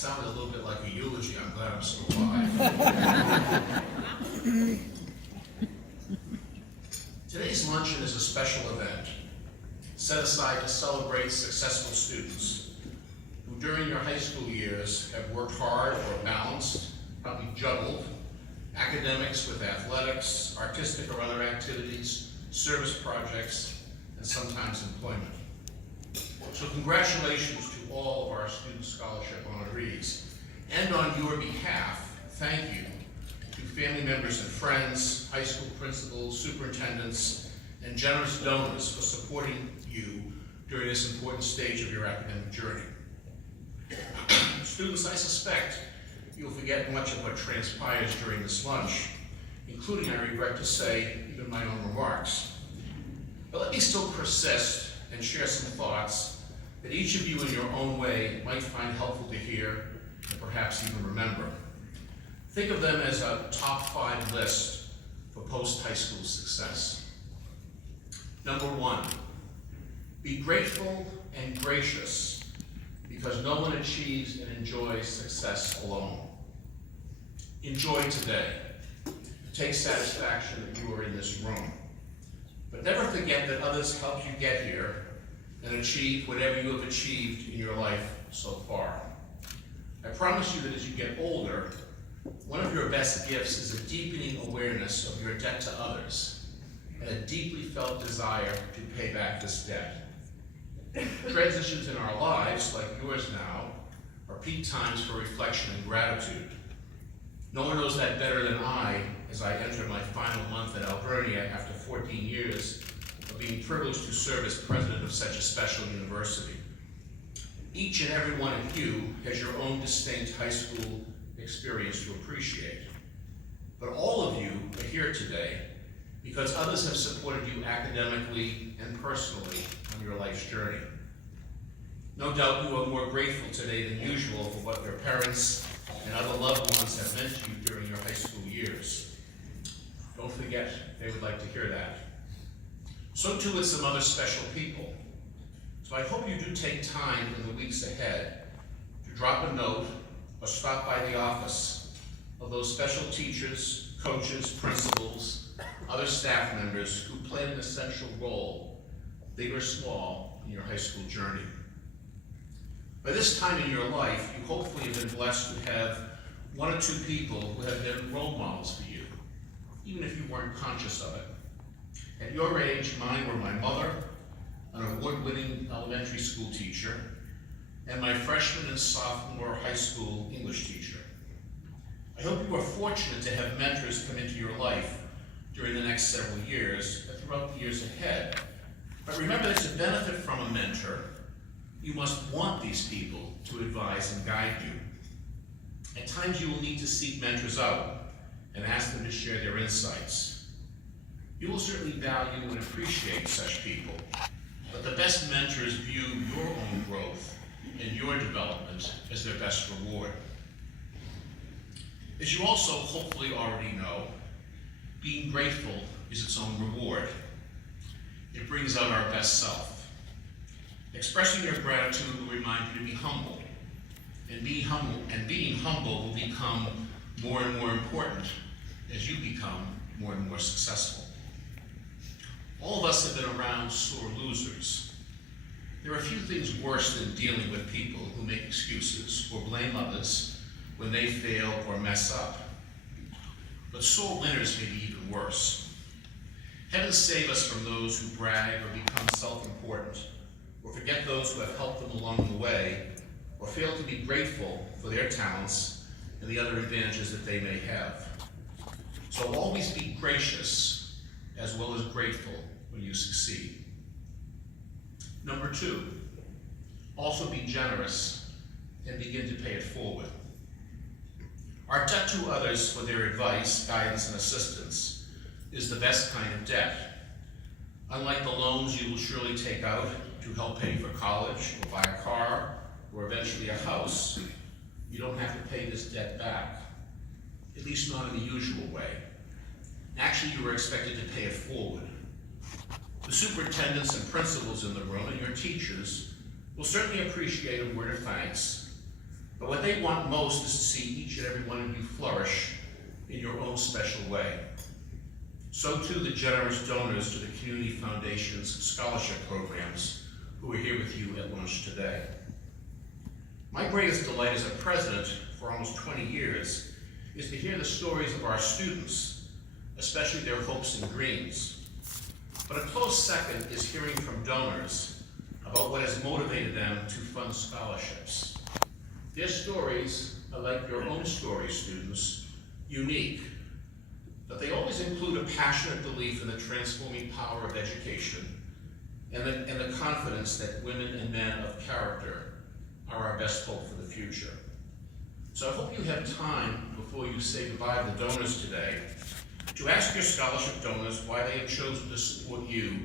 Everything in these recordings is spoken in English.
sounded a little bit like a eulogy. I'm glad I'm still alive. Today's luncheon is a special event set aside to celebrate successful students who during their high school years have worked hard or balanced, probably juggled, academics with athletics, artistic or other activities, service projects, and sometimes employment. So congratulations to all of our student scholarship honorees. And on your behalf, thank you to family members and friends, high school principals, superintendents, and generous donors for supporting you during this important stage of your academic journey. Students, I suspect you'll forget much of what transpires during this lunch, including, I regret to say, even my own remarks. But let me still persist and share some thoughts that each of you in your own way might find helpful to hear and perhaps even remember. Think of them as a top 5 list for post-high school success. Number 1, be grateful and gracious because no one achieves and enjoys success alone. Enjoy today. Take satisfaction that you are in this room. But never forget that others helped you get here and achieve whatever you have achieved in your life so far. I promise you that as you get older, one of your best gifts is a deepening awareness of your debt to others and a deeply felt desire to pay back this debt. Transitions in our lives, like yours now, are peak times for reflection and gratitude. No one knows that better than I as I enter my final month at Alvernia after 14 years of being privileged to serve as president of such a special university. Each and every one of you has your own distinct high school experience to appreciate. But all of you are here today because others have supported you academically and personally on your life's journey. No doubt you are more grateful today than usual for what your parents and other loved ones have meant to you during your high school years. Don't forget, they would like to hear that. So too with some other special people. So I hope you do take time in the weeks ahead to drop a note or stop by the office of those special teachers, coaches, principals, other staff members who played an essential role, big or small, in your high school journey. By this time in your life, you hopefully have been blessed to have 1 or 2 people who have been role models for you, even if you weren't conscious of it. At your age, mine were my mother, an award-winning elementary school teacher, and my freshman and sophomore high school English teacher. I hope you are fortunate to have mentors come into your life during the next several years and throughout the years ahead. But remember that to benefit from a mentor, you must want these people to advise and guide you. At times you will need to seek mentors out and ask them to share their insights. You will certainly value and appreciate such people, but the best mentors view your own growth and your development as their best reward. As you also hopefully already know, being grateful is its own reward. It brings out our best self. Expressing your gratitude will remind you to be humble, and being humble will become more and more important as you become more and more successful. All of us have been around sore losers. There are few things worse than dealing with people who make excuses or blame others when they fail or mess up. But sore winners may be even worse. Heaven save us from those who brag or become self-important, or forget those who have helped them along the way, or fail to be grateful for their talents and the other advantages that they may have. So always be gracious as well as grateful when you succeed. Number 2, also be generous and begin to pay it forward. Our debt to others for their advice, guidance, and assistance is the best kind of debt. Unlike the loans you will surely take out to help pay for college or buy a car or eventually a house, you don't have to pay this debt back, at least not in the usual way. Actually, you are expected to pay it forward. The superintendents and principals in the room and your teachers will certainly appreciate a word of thanks, but what they they want most is to see each and every one of you flourish in your own special way. So too the generous donors to the Community Foundation's scholarship programs who are here with you at lunch today. My greatest delight as a president for almost 20 years is to hear the stories of our students, especially their hopes and dreams. But a close second is hearing from donors about what has motivated them to fund scholarships. Their stories are like your own stories, students, unique, but they always include a passionate belief in the transforming power of education and the confidence that women and men of character are our best hope for the future. So I hope you have time before you say goodbye to the donors today to ask your scholarship donors why they have chosen to support you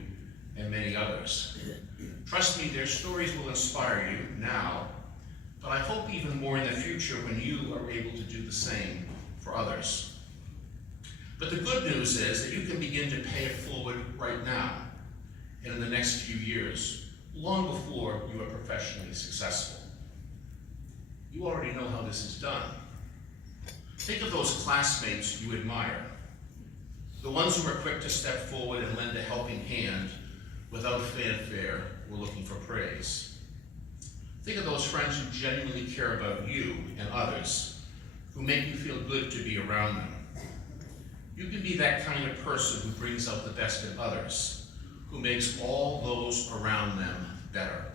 and many others. Trust me, their stories will inspire you now, but I hope even more in the future when you are able to do the same for others. But the good news is that you can begin to pay it forward right now and in the next few years, long before you are professionally successful. You already know how this is done. Think of those classmates you admire, the ones who are quick to step forward and lend a helping hand without fanfare or looking for praise. Think of those friends who genuinely care about you and others, who make you feel good to be around them. You can be that kind of person who brings out the best in others, who makes all those around them better.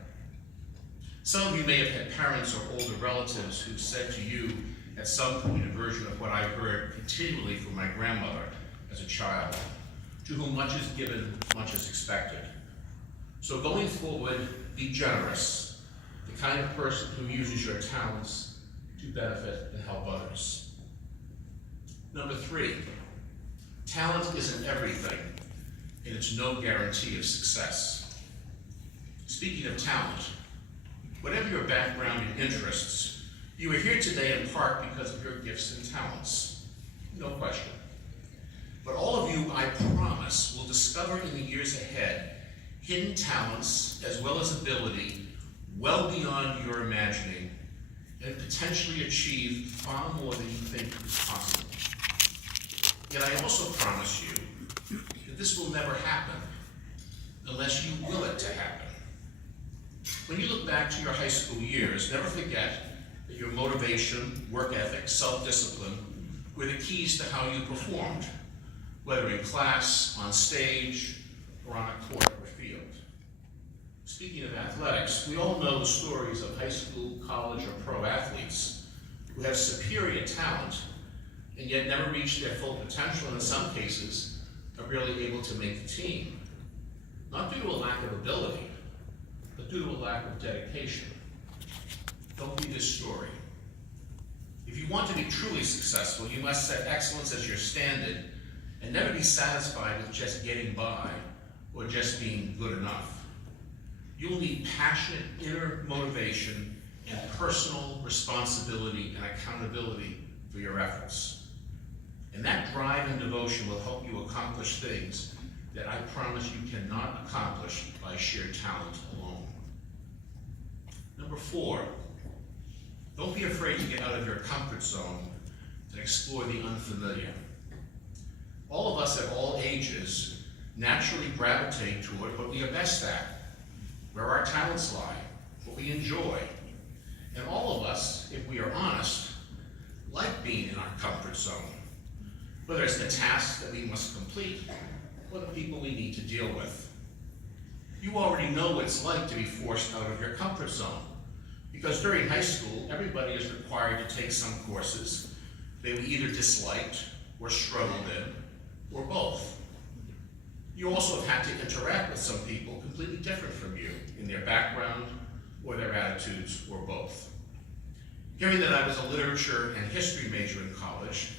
Some of you may have had parents or older relatives who said to you at some point a version of what I heard continually from my grandmother as a child, to whom much is given, much is expected. So going forward, be generous, the kind of person who uses your talents to benefit and help others. Number 3, talent isn't everything, and it's no guarantee of success. Speaking of talent, whatever your background and interests, you are here today in part because of your gifts and talents. No question. But all of you, I promise, will discover in the years ahead hidden talents as well as ability well beyond your imagining and potentially achieve far more than you think is possible. Yet I also promise you that this will never happen unless you will it to happen. When you look back to your high school years, never forget that your motivation, work ethic, self-discipline were the keys to how you performed, whether in class, on stage, or on a court or field. Speaking of athletics, we all know the stories of high school, college, or pro athletes who have superior talent and yet never reach their full potential, and in some cases are barely able to make the team. Not due to a lack of ability, but due to a lack of dedication. Don't be this story. If you want to be truly successful, you must set excellence as your standard and never be satisfied with just getting by or just being good enough. You will need passionate inner motivation and personal responsibility and accountability for your efforts. And that drive and devotion will help you accomplish things that I promise you cannot accomplish by sheer talent alone. Number 4, don't be afraid to get out of your comfort zone and explore the unfamiliar. All of us at all ages naturally gravitate toward what we are best at, where our talents lie, what we enjoy. And all of us, if we are honest, like being in our comfort zone, whether it's the tasks that we must complete or the people we need to deal with. You already know what it's like to be forced out of your comfort zone, because during high school, everybody is required to take some courses they were either disliked or struggled in, or both. You also have had to interact with some people completely different from you in their background or their attitudes, or both. Hearing that I was a literature and history major in college,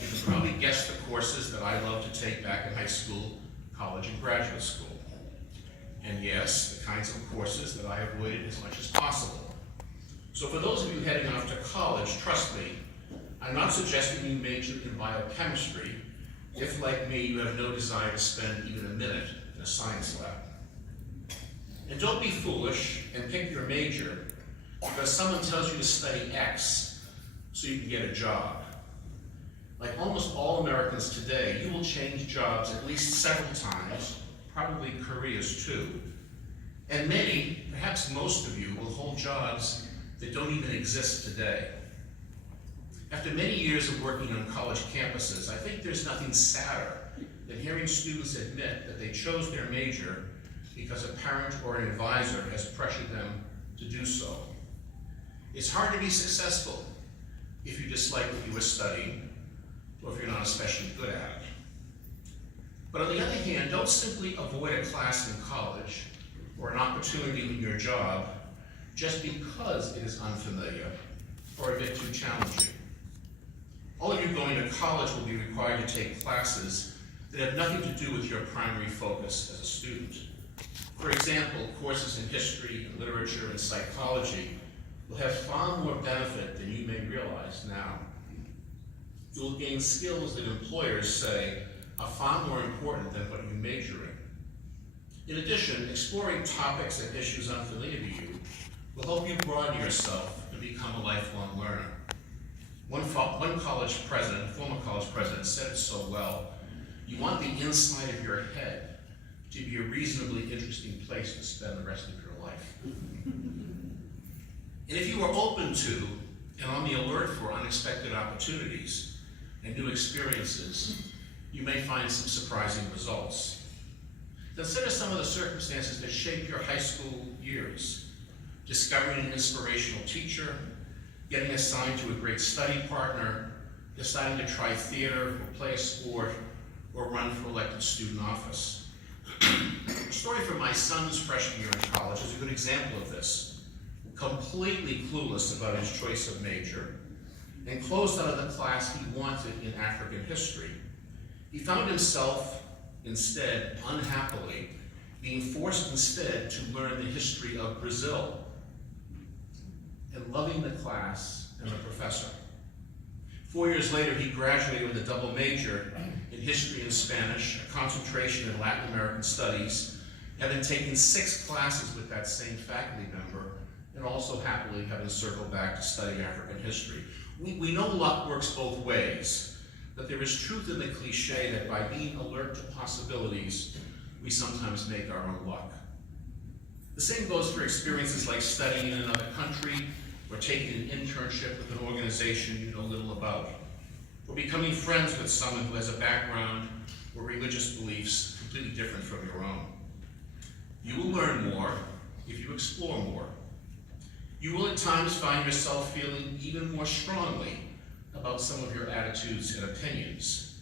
you can probably guess the courses that I loved to take back in high school, college, and graduate school. And yes, the kinds of courses that I avoided as much as possible. So for those of you heading off to college, trust me, I'm not suggesting you major in biochemistry if, like me, you have no desire to spend even a minute in a science lab. And don't be foolish and pick your major because someone tells you to study X so you can get a job. Like almost all Americans today, you will change jobs at least several times, probably careers too. And many, perhaps most of you, will hold jobs that don't even exist today. After many years of working on college campuses, I think there's nothing sadder than hearing students admit that they chose their major because a parent or an advisor has pressured them to do so. It's hard to be successful if you dislike what you were studying, or if you're not especially good at it. But on the other hand, don't simply avoid a class in college or an opportunity in your job just because it is unfamiliar or a bit too challenging. All of you going to college will be required to take classes that have nothing to do with your primary focus as a student. For example, courses in history, and literature, and psychology will have far more benefit than you may realize now. You will gain skills that employers say are far more important than what you major in. In addition, exploring topics and issues unfamiliar to you will help you broaden yourself and become a lifelong learner. One former college president said it so well: you want the inside of your head to be a reasonably interesting place to spend the rest of your life. And if you are open to and on the alert for unexpected opportunities and new experiences, you may find some surprising results. Consider some of the circumstances that shaped your high school years: discovering an inspirational teacher, getting assigned to a great study partner, deciding to try theater or play a sport, or run for elected student office. The story from my son's freshman year in college is a good example of this. Completely clueless about his choice of major, and closed out of the class he wanted in African history, he found himself instead, unhappily, being forced instead to learn the history of Brazil, and loving the class and the professor. 4 years later, he graduated with a double major in history and Spanish, a concentration in Latin American studies, having taken 6 classes with that same faculty member, and also happily having circled back to study African history. We know luck works both ways, but there is truth in the cliche that by being alert to possibilities, we sometimes make our own luck. The same goes for experiences like studying in another country, or taking an internship with an organization you know little about, or becoming friends with someone who has a background or religious beliefs completely different from your own. You will learn more if you explore more. You will at times find yourself feeling even more strongly about some of your attitudes and opinions,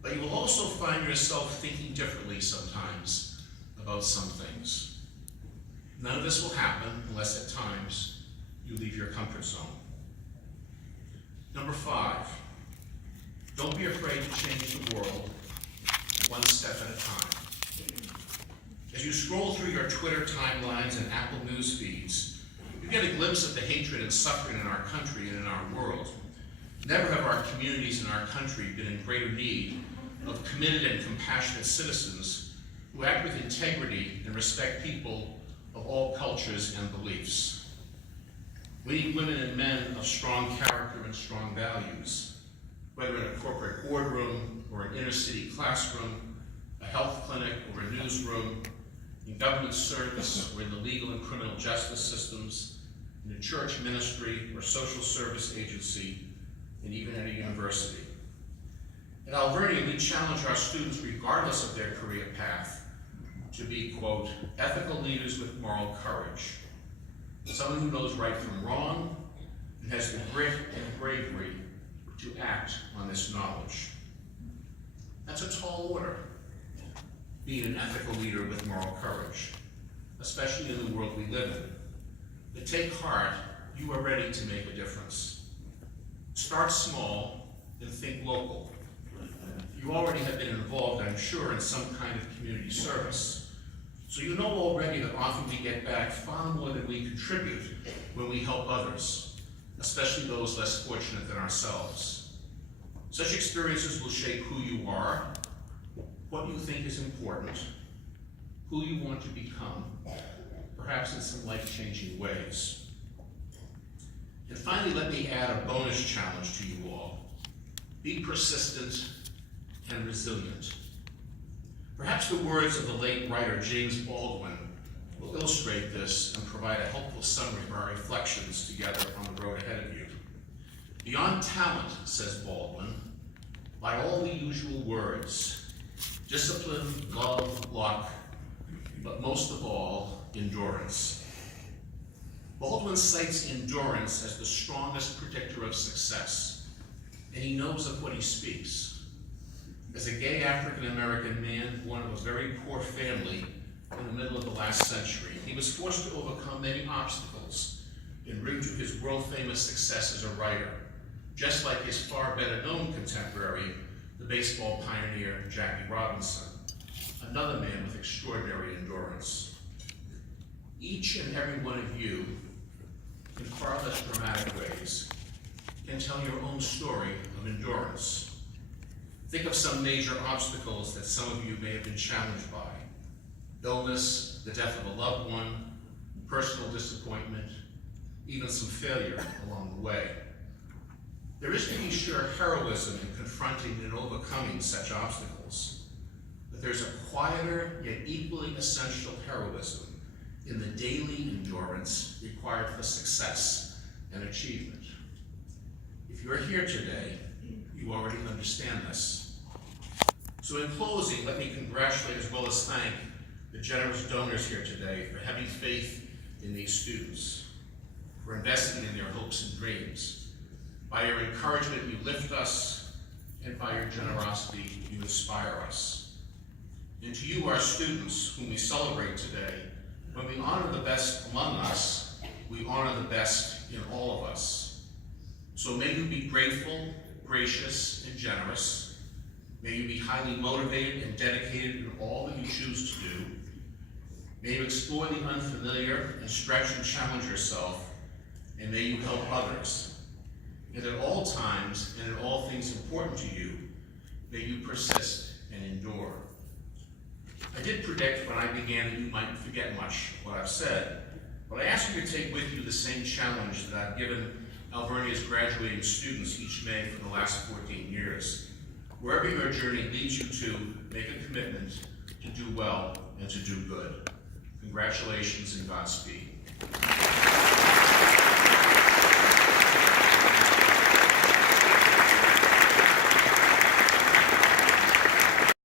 but you will also find yourself thinking differently sometimes about some things. None of this will happen unless at times you leave your comfort zone. Number 5, don't be afraid to change the world one step at a time. As you scroll through your Twitter timelines and Apple News feeds, you get a glimpse of the hatred and suffering in our country and in our world. Never have our communities and our country been in greater need of committed and compassionate citizens who act with integrity and respect people of all cultures and beliefs. We need women and men of strong character and strong values, whether in a corporate boardroom or an inner city classroom, a health clinic or a newsroom, in government service or in the legal and criminal justice systems, in a church ministry or social service agency, and even at a university. At Alvernia, we challenge our students, regardless of their career path, to be, quote, ethical leaders with moral courage. Someone who knows right from wrong and has the grit and bravery to act on this knowledge. That's a tall order, being an ethical leader with moral courage, especially in the world we live in. But take heart, you are ready to make a difference. Start small and think local. You already have been involved, I'm sure, in some kind of community service. So you know already that often we get back far more than we contribute when we help others, especially those less fortunate than ourselves. Such experiences will shape who you are, what you think is important, who you want to become, perhaps in some life-changing ways. And finally, let me add a bonus challenge to you all. Be persistent and resilient. Perhaps the words of the late writer James Baldwin will illustrate this and provide a helpful summary of our reflections together on the road ahead of you. Beyond talent, says Baldwin, lie all the usual words: discipline, love, luck, but most of all, endurance. Baldwin cites endurance as the strongest predictor of success, and he knows of what he speaks. As a gay African-American man born of a very poor family in the middle of the last century, he was forced to overcome many obstacles en route to his world-famous success as a writer, just like his far better-known contemporary, the baseball pioneer Jackie Robinson, another man with extraordinary endurance. Each and every one of you, in far less dramatic ways, can tell your own story of endurance. Think of some major obstacles that some of you may have been challenged by: illness, the death of a loved one, personal disappointment, even some failure along the way. There is, to be sure, heroism in confronting and overcoming such obstacles, but there's a quieter yet equally essential heroism in the daily endurance required for success and achievement. If you're here today, you already understand this. So in closing, let me congratulate as well as thank the generous donors here today for having faith in these students, for investing in their hopes and dreams. By your encouragement, you lift us, and by your generosity, you inspire us. And to you, our students, whom we celebrate today, when we honor the best among us, we honor the best in all of us. So may you be grateful, gracious, and generous. May you be highly motivated and dedicated in all that you choose to do. May you explore the unfamiliar and stretch and challenge yourself, and may you help others. And at all times, and in all things important to you, may you persist and endure. I did predict when I began that you might forget much of what I've said, but I ask you to take with you the same challenge that I've given Alvernia's graduating students each May for the last 14 years. Wherever your journey leads you to, make a commitment to do well and to do good. Congratulations and Godspeed.